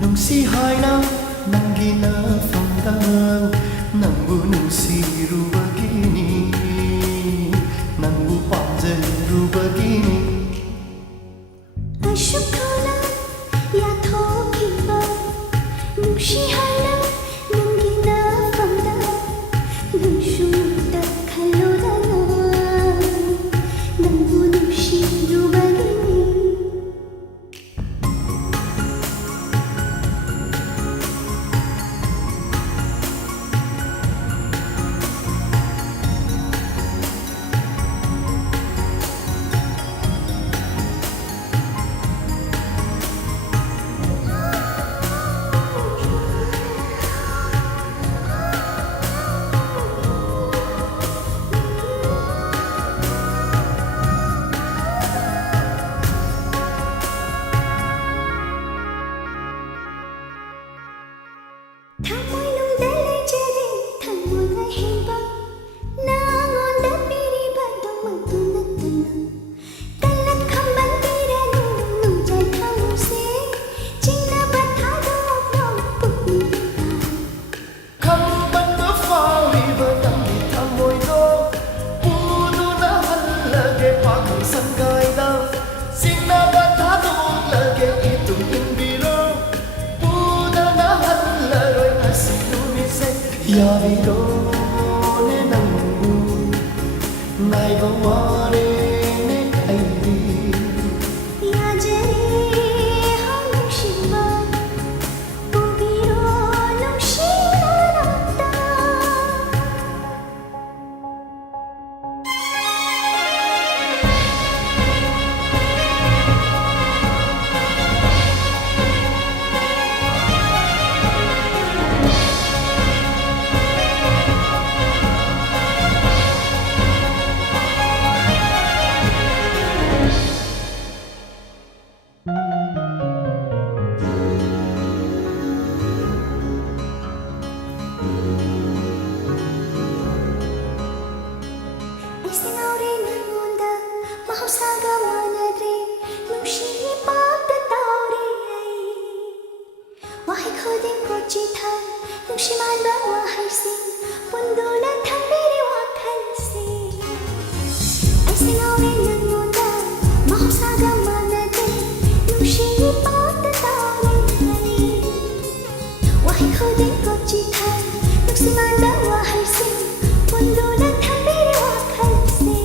ꯅꯨꯡꯁꯤꯍꯥꯏꯅ ꯅꯪꯒꯤ ꯅꯐꯝꯗ ꯅꯪꯕꯨ ꯅꯨꯡꯁꯤꯔꯨꯕꯒꯤꯅꯤ ꯅꯪꯕꯨ ꯄꯥꯝꯖꯔꯨꯕꯒꯤꯅꯤ ꯑꯁꯨꯛ ꯊꯨꯅ ꯌꯥꯊꯣꯛꯈꯤꯕ ꯅꯨꯡꯁꯤꯍꯥꯏꯅ ꯅꯪꯒꯤ ꯅꯐꯝꯗ ꯅꯪꯁꯨꯇ ꯈꯜꯂꯨꯗꯅ ꯅꯪꯕꯨ ꯅꯨꯡꯁꯤꯔꯨꯕꯒꯤꯅꯤ ꯊꯃꯣꯏꯅꯨꯡꯗ ꯂꯩꯖꯔꯦ ꯊꯃꯣꯏꯅ ꯍꯦꯟꯕ ꯅꯉꯣꯟꯗ ꯄꯤꯔꯤꯕꯗꯃꯛꯇꯨ ꯅꯠꯇꯅ ꯀꯜꯂꯛ ꯈꯝꯕꯟꯕꯤꯔꯅꯨ ꯅꯨꯡꯖꯥꯏ ꯊꯃꯣꯏꯁꯦ ꯆꯤꯡꯅꯕ ꯊꯥꯗꯣꯛꯂꯣ ꯄꯨꯛꯅꯤꯡꯗ ꯈꯝꯕꯟꯕ ꯐꯥꯎꯔꯤꯕ ꯅꯪꯒꯤ ꯊꯃꯣꯏꯗꯣ ꯄꯨꯗꯨꯅ ꯍꯜꯂꯒꯦ ꯄꯥꯡꯒꯜ ꯁꯪꯒꯥꯏꯗ ꯆꯤꯡꯅꯕ ꯊꯥꯗꯣꯛꯂꯒꯦ ꯏꯇꯨꯡ ꯏꯟꯕꯤꯔꯣ ꯄꯨꯗꯅ ꯍꯜꯂꯔꯣꯏ ꯉꯁꯤ ꯅꯨꯃꯤꯠꯁꯦ ꯌꯥꯕꯤꯔꯣꯅꯦ ꯅꯪꯕꯨ ꯉꯥꯏꯕ ꯋꯥꯔꯦꯅꯦ ꯑꯩꯗꯤ ꯌꯥꯖꯔꯦ ꯅꯨꯡꯁꯤꯕ ꯄꯨꯕꯤꯔꯣ ꯅꯨꯡꯁꯤꯕꯔꯛꯇ ꯑꯩꯁꯦ ꯅꯪꯉꯣꯟꯗ ꯃꯍꯧꯁꯥꯒ ꯃꯥꯟꯅꯗ꯭ꯔꯦ ꯅꯨꯡꯁꯤꯕꯥꯛꯇ ꯇꯧꯔꯦ ꯑꯩ ꯋꯥꯍꯩ ꯈꯨꯗꯤꯡ ꯀꯣꯆꯤꯊꯥꯏ ꯅꯨꯡꯁꯤ ꯃꯥꯟꯕ ꯋꯥꯍꯩꯁꯤꯡ ꯄꯨꯟꯗꯨꯅ ꯊꯝꯕꯤꯔꯤ ꯋꯥꯈꯜꯁꯦ ꯑꯩꯁꯦ ꯅꯪꯉꯣꯟꯗ ꯃꯍꯧꯁꯥꯒ ꯃꯥꯟꯅꯗ꯭ꯔꯦ ꯅꯨꯡꯁꯤꯕꯥꯛꯇ ꯇꯧꯔꯦ ꯑꯩ ꯋꯥꯍꯩ ꯈꯨꯗꯤꯡ ꯀꯣꯆꯤꯊꯥꯏ ꯅꯨꯡꯁꯤ ꯃꯥꯟꯕ ꯋꯥꯍꯩꯁꯤꯡ ꯄꯨꯟꯗꯨꯅ ꯊꯝꯕꯤꯔꯤ ꯋꯥꯈꯜꯁꯦ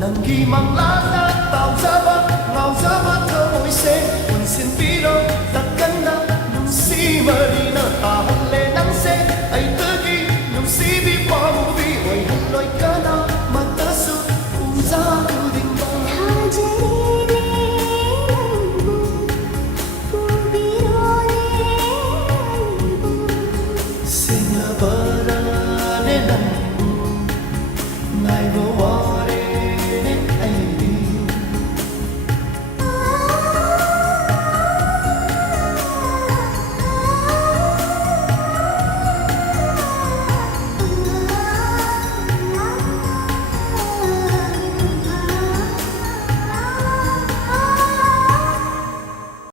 ꯅꯪꯒꯤ ꯃꯪꯂꯥꯟꯗ ꯇꯥꯎꯖꯕ ꯉꯥꯎꯖꯕ ꯊꯃꯣꯏꯁꯦ ꯄꯨꯟꯁꯤꯟꯕꯤꯔꯣ ꯇꯛꯀꯟꯅ ꯅꯨꯡꯁꯤ ꯃꯔꯤꯅ ꯇꯥꯍꯜꯂꯦ ꯅꯪꯁꯦ ꯑꯩꯇꯒꯤ ꯅꯨꯡꯁꯤꯕꯤ ꯄꯥꯝꯃꯨꯕꯤ ꯑꯣꯏꯍꯜꯂꯣꯏ ꯀꯅꯥꯃꯠꯇꯁꯨ ꯄꯨꯡꯖꯥ ꯈꯨꯗꯤꯡꯃꯛ ꯊꯥꯖꯔꯦꯅꯦ ꯅꯪꯕꯨ ꯄꯨꯕꯤꯔꯣꯅꯦ ꯑꯩꯕꯨ ꯁꯦꯡꯂꯕꯔꯥꯅꯦ ꯅꯪꯕꯨ ꯉꯥꯏꯕ